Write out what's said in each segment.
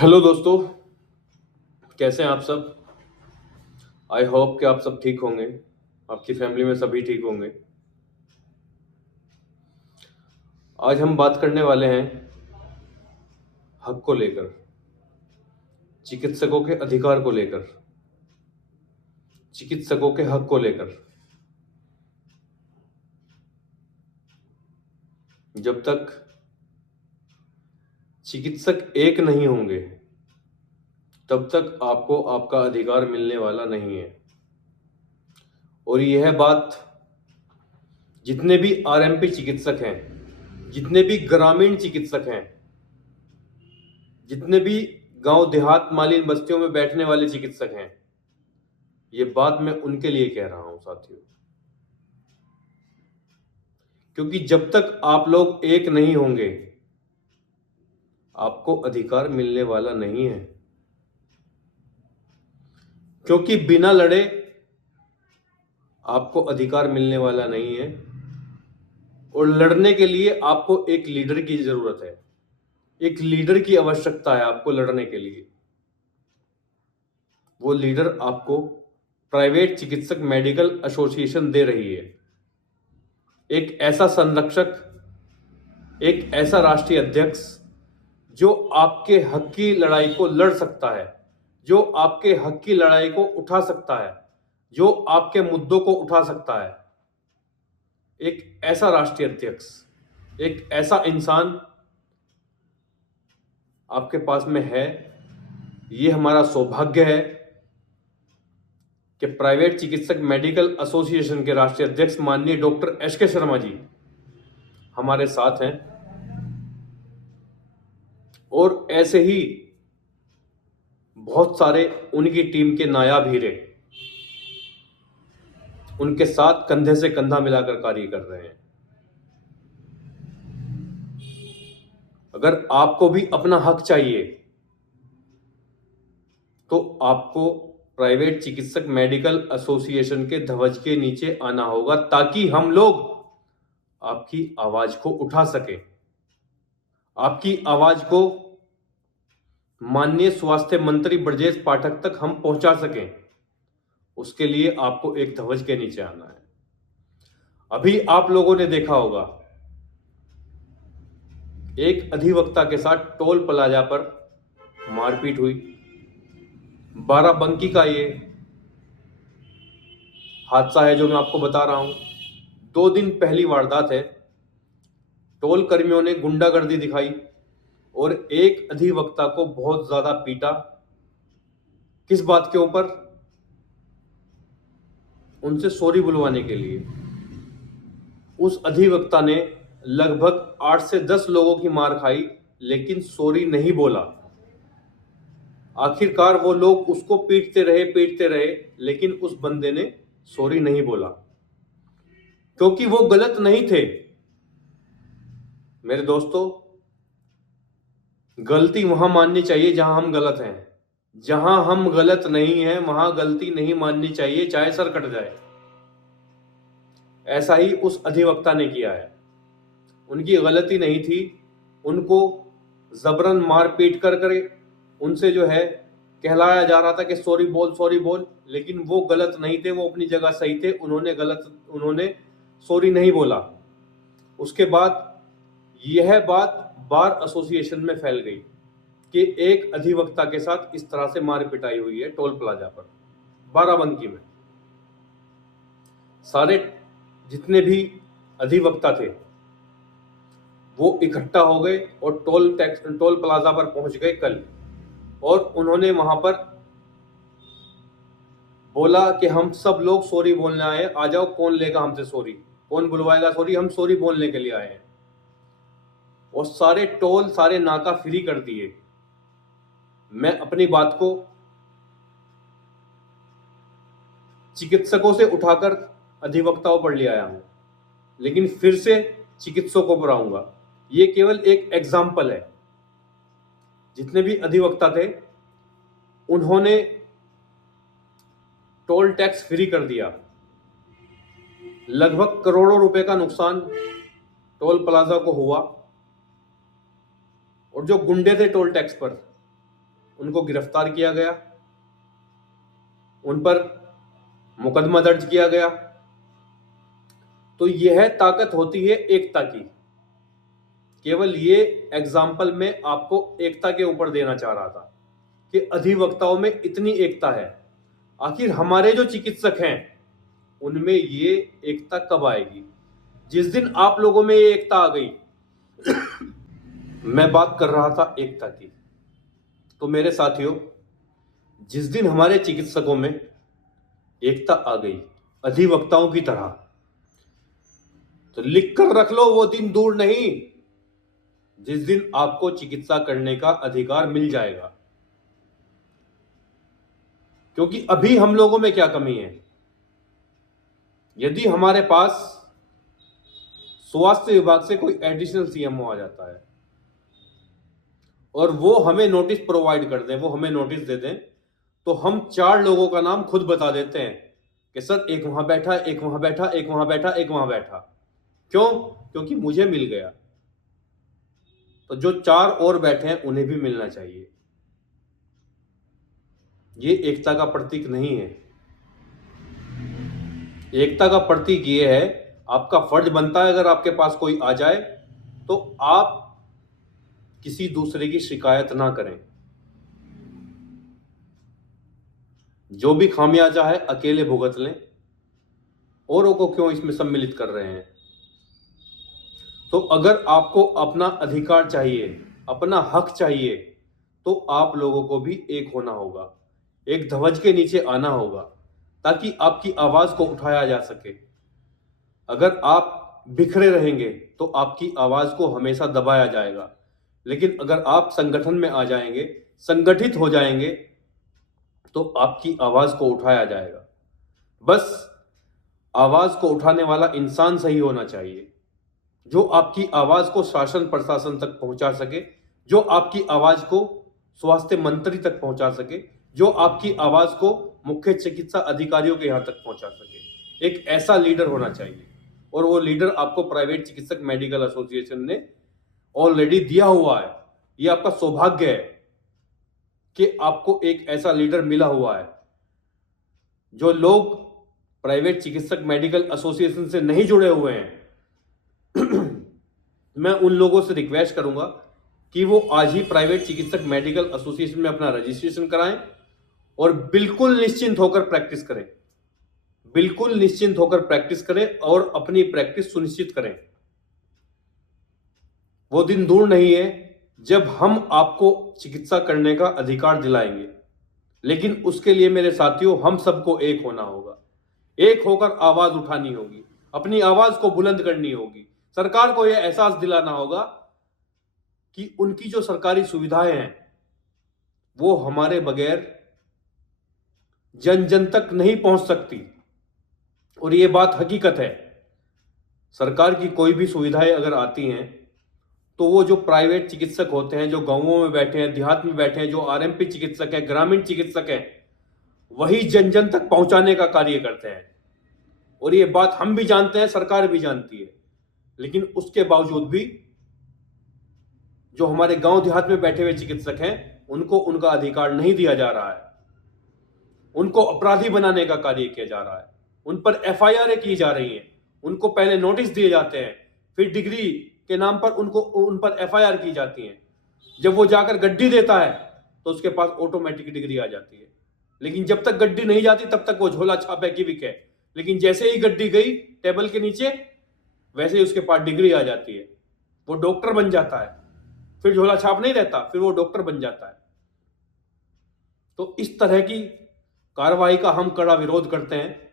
Hello दोस्तों, कैसे हैं आप सब। आई होप कि आप सब ठीक होंगे, आपकी फैमिली में सभी ठीक होंगे। आज हम बात करने वाले हैं हक को लेकर, चिकित्सकों के अधिकार को लेकर, चिकित्सकों के हक को लेकर। जब तक चिकित्सक एक नहीं होंगे तब तक आपको आपका अधिकार मिलने वाला नहीं है। और यह बात जितने भी आरएमपी चिकित्सक हैं, जितने भी ग्रामीण चिकित्सक हैं, जितने भी गांव देहात मालिन बस्तियों में बैठने वाले चिकित्सक हैं, ये बात मैं उनके लिए कह रहा हूं साथियों। क्योंकि जब तक आप लोग एक नहीं होंगे आपको अधिकार मिलने वाला नहीं है। क्योंकि बिना लड़े आपको अधिकार मिलने वाला नहीं है। और लड़ने के लिए आपको एक लीडर की जरूरत है, एक लीडर की आवश्यकता है आपको लड़ने के लिए। वो लीडर आपको प्राइवेट चिकित्सक मेडिकल एसोसिएशन दे रही है। एक ऐसा संरक्षक, एक ऐसा राष्ट्रीय अध्यक्ष जो आपके हक की लड़ाई को लड़ सकता है, जो आपके हक की लड़ाई को उठा सकता है, जो आपके मुद्दों को उठा सकता है। एक ऐसा राष्ट्रीय अध्यक्ष, एक ऐसा इंसान आपके पास में है। ये हमारा सौभाग्य है कि प्राइवेट चिकित्सक मेडिकल एसोसिएशन के राष्ट्रीय अध्यक्ष माननीय डॉक्टर एस के शर्मा जी हमारे साथ हैं। और ऐसे ही बहुत सारे उनकी टीम के नायाब हीरे उनके साथ कंधे से कंधा मिलाकर कार्य कर रहे हैं। अगर आपको भी अपना हक चाहिए तो आपको प्राइवेट चिकित्सक मेडिकल एसोसिएशन के ध्वज के नीचे आना होगा, ताकि हम लोग आपकी आवाज को उठा सके, आपकी आवाज को माननीय स्वास्थ्य मंत्री ब्रजेश पाठक तक हम पहुंचा सकें। उसके लिए आपको एक ध्वज के नीचे आना है। अभी आप लोगों ने देखा होगा एक अधिवक्ता के साथ टोल प्लाजा पर मारपीट हुई। बाराबंकी का ये हादसा है जो मैं आपको बता रहा हूं। 2 दिन पहली वारदात है। टोल कर्मियों ने गुंडागर्दी दिखाई और एक अधिवक्ता को बहुत ज्यादा पीटा। किस बात के ऊपर? उनसे सॉरी बुलवाने के लिए। उस अधिवक्ता ने लगभग 8 से 10 लोगों की मार खाई, लेकिन सॉरी नहीं बोला। आखिरकार वो लोग उसको पीटते रहे, लेकिन उस बंदे ने सॉरी नहीं बोला, क्योंकि वो गलत नहीं थे। मेरे दोस्तों, गलती वहां माननी चाहिए जहां हम गलत हैं। जहां हम गलत नहीं हैं वहां गलती नहीं माननी चाहिए, चाहे सर कट जाए। ऐसा ही उस अधिवक्ता ने किया है। उनकी गलती नहीं थी। उनको जबरन मारपीट कर कर उनसे जो है कहलाया जा रहा था कि सॉरी बोल, सॉरी बोल, लेकिन वो गलत नहीं थे, वो अपनी जगह सही थे। उन्होंने सॉरी नहीं बोला। उसके बाद यह बात बार एसोसिएशन में फैल गई कि एक अधिवक्ता के साथ इस तरह से मार पिटाई हुई है टोल प्लाजा पर बाराबंकी में। सारे जितने भी अधिवक्ता थे वो इकट्ठा हो गए और टोल प्लाजा पर पहुंच गए कल। और उन्होंने वहां पर बोला कि हम सब लोग सॉरी बोलने आए हैं, आ जाओ, कौन लेगा हमसे सॉरी, कौन बुलवाएगा सॉरी, हम सॉरी बोलने के लिए आए हैं। और सारे टोल, सारे नाका फ्री कर दिए। मैं अपनी बात को चिकित्सकों से उठाकर अधिवक्ताओं पर ले आया हूं, लेकिन फिर से चिकित्सकों पर आऊंगा। यह केवल एक एग्जाम्पल है। जितने भी अधिवक्ता थे उन्होंने टोल टैक्स फ्री कर दिया। लगभग करोड़ों रुपए का नुकसान टोल प्लाजा को हुआ। और जो गुंडे थे टोल टैक्स पर, उनको गिरफ्तार किया गया, उन पर मुकदमा दर्ज किया गया। तो यह ताकत होती है एकता की। केवल ये एग्जाम्पल में आपको एकता के ऊपर देना चाह रहा था कि अधिवक्ताओं में इतनी एकता है। आखिर हमारे जो चिकित्सक हैं उनमें ये एकता कब आएगी? जिस दिन आप लोगों में ये एकता आ गई मैं बात कर रहा था एकता की। तो मेरे साथियों, जिस दिन हमारे चिकित्सकों में एकता आ गई अधिवक्ताओं की तरह, तो लिख कर रख लो, वो दिन दूर नहीं जिस दिन आपको चिकित्सा करने का अधिकार मिल जाएगा। क्योंकि अभी हम लोगों में क्या कमी है? यदि हमारे पास स्वास्थ्य विभाग से कोई एडिशनल सीएमओ आ जाता है और वो हमें नोटिस प्रोवाइड कर दें, वो हमें नोटिस दे दें, तो हम 4 लोगों का नाम खुद बता देते हैं कि सर एक वहां बैठा, एक वहां बैठा, एक वहां बैठा, एक वहां बैठा। क्यों? क्योंकि मुझे मिल गया, तो जो 4 और बैठे हैं उन्हें भी मिलना चाहिए। ये एकता का प्रतीक नहीं है। एकता का प्रतीक ये है, आपका फर्ज बनता है अगर आपके पास कोई आ जाए तो आप किसी दूसरे की शिकायत ना करें। जो भी खामियाजा है अकेले भुगत लें, औरों को क्यों इसमें सम्मिलित कर रहे हैं? तो अगर आपको अपना अधिकार चाहिए, अपना हक चाहिए, तो आप लोगों को भी एक होना होगा, एक ध्वज के नीचे आना होगा, ताकि आपकी आवाज को उठाया जा सके। अगर आप बिखरे रहेंगे तो आपकी आवाज को हमेशा दबाया जाएगा, लेकिन अगर आप संगठन में आ जाएंगे, संगठित हो जाएंगे, तो आपकी आवाज को उठाया जाएगा। बस आवाज को उठाने वाला इंसान सही होना चाहिए, जो आपकी आवाज को शासन प्रशासन तक पहुंचा सके, जो आपकी आवाज को स्वास्थ्य मंत्री तक पहुंचा सके, जो आपकी आवाज को मुख्य चिकित्सा अधिकारियों के यहां तक पहुंचा सके। एक ऐसा लीडर होना चाहिए, और वो लीडर आपको प्राइवेट चिकित्सक मेडिकल एसोसिएशन ने ऑलरेडी दिया हुआ है। ये आपका सौभाग्य है कि आपको एक ऐसा लीडर मिला हुआ है। जो लोग प्राइवेट चिकित्सक मेडिकल एसोसिएशन से नहीं जुड़े हुए हैं मैं उन लोगों से रिक्वेस्ट करूंगा कि वो आज ही प्राइवेट चिकित्सक मेडिकल एसोसिएशन में अपना रजिस्ट्रेशन कराएं और बिल्कुल निश्चिंत होकर प्रैक्टिस करें। बिल्कुल निश्चिंत होकर प्रैक्टिस करें और अपनी प्रैक्टिस सुनिश्चित करें। वो दिन दूर नहीं है जब हम आपको चिकित्सा करने का अधिकार दिलाएंगे, लेकिन उसके लिए मेरे साथियों हम सबको एक होना होगा। एक होकर आवाज उठानी होगी, अपनी आवाज को बुलंद करनी होगी। सरकार को यह एहसास दिलाना होगा कि उनकी जो सरकारी सुविधाएं हैं वो हमारे बगैर जन जन तक नहीं पहुंच सकती, और ये बात हकीकत है। सरकार की कोई भी सुविधाएं अगर आती हैं तो वो जो प्राइवेट चिकित्सक होते हैं, जो गांवों में बैठे हैं, देहात में बैठे हैं, जो आरएमपी चिकित्सक हैं, ग्रामीण चिकित्सक हैं, वही जन जन तक पहुंचाने का कार्य करते हैं। और ये बात हम भी जानते हैं, सरकार भी जानती है, लेकिन उसके बावजूद भी जो हमारे गांव देहात में बैठे हुए चिकित्सक हैं उनको उनका अधिकार नहीं दिया जा रहा है। उनको अपराधी बनाने का कार्य किया जा रहा है, उन पर एफआईआर की जा रही हैं, उनको पहले नोटिस दिए जाते हैं, फिर डिग्री के नाम पर उन पर एफआईआर की जाती है। जब वो जाकर गड्डी देता है तो उसके पास ऑटोमेटिक डिग्री आ जाती है, लेकिन जब तक गड्डी नहीं जाती तब तक वो झोला छाप है कि विक है। लेकिन जैसे ही गड्डी गई टेबल के नीचे, वैसे ही उसके पास डिग्री आ जाती है, वो डॉक्टर बन जाता है। फिर झोला छाप नहीं रहता, फिर वो डॉक्टर बन जाता है। तो इस तरह की कार्रवाई का हम कड़ा विरोध करते हैं।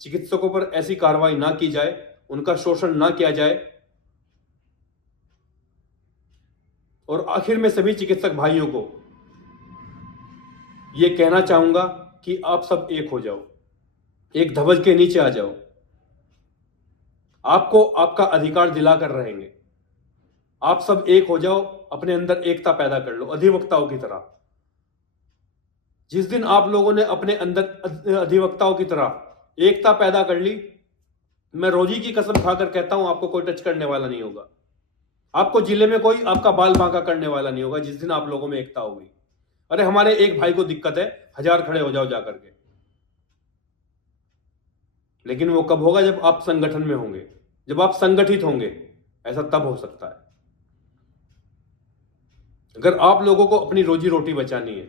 चिकित्सकों पर ऐसी कार्रवाई ना की जाए, उनका शोषण ना किया जाए। और आखिर में सभी चिकित्सक भाइयों को यह कहना चाहूंगा कि आप सब एक हो जाओ, एक ध्वज के नीचे आ जाओ। आपको आपका अधिकार दिलाकर रहेंगे। आप सब एक हो जाओ, अपने अंदर एकता पैदा कर लो अधिवक्ताओं की तरह। जिस दिन आप लोगों ने अपने अंदर अधिवक्ताओं की तरह एकता पैदा कर ली, मैं रोजी की कसम खाकर कहता हूं आपको कोई टच करने वाला नहीं होगा। आपको जिले में कोई आपका बाल बांका करने वाला नहीं होगा जिस दिन आप लोगों में एकता होगी। अरे हमारे एक भाई को दिक्कत है, 1000 खड़े हो जाओ जाकर के। लेकिन वो कब होगा? जब आप संगठन में होंगे, जब आप संगठित होंगे, ऐसा तब हो सकता है। अगर आप लोगों को अपनी रोजी रोटी बचानी है,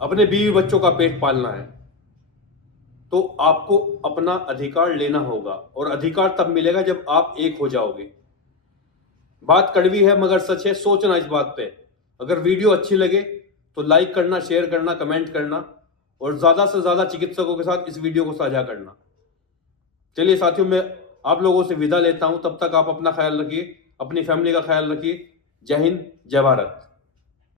अपने बीवी बच्चों का पेट पालना है, तो आपको अपना अधिकार लेना होगा, और अधिकार तब मिलेगा जब आप एक हो जाओगे। बात कड़वी है मगर सच है, सोचना इस बात पे। अगर वीडियो अच्छी लगे तो लाइक करना, शेयर करना, कमेंट करना, और ज्यादा से ज्यादा चिकित्सकों के साथ इस वीडियो को साझा करना। चलिए साथियों, मैं आप लोगों से विदा लेता हूं। तब तक आप अपना ख्याल रखिए, अपनी फैमिली का ख्याल रखिए। जय हिंद, जय भारत।